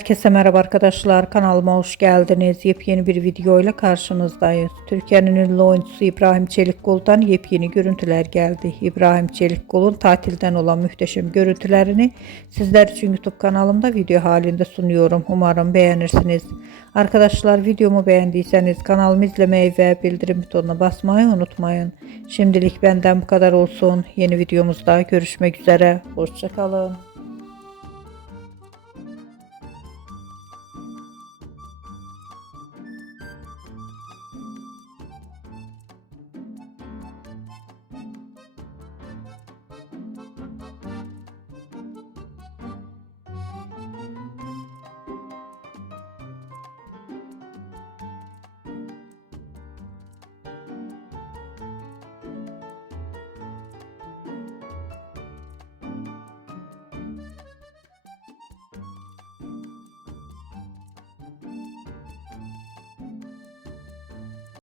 Herkese merhaba arkadaşlar, kanalıma hoş geldiniz. Yepyeni bir video ile karşınızdayız. Türkiye'nin ünlü oyuncusu İbrahim Çelikkolu'dan yepyeni görüntüler geldi. İbrahim Çelikkolu'nun tatilden olan muhteşem görüntülerini sizler için YouTube kanalımda video halinde sunuyorum. Umarım beğenirsiniz. Arkadaşlar, videomu beğendiyseniz kanalımı izlemeyi ve bildirim butonuna basmayı unutmayın. Şimdilik benden bu kadar olsun. Yeni videomuzda görüşmek üzere. Hoşça kalın.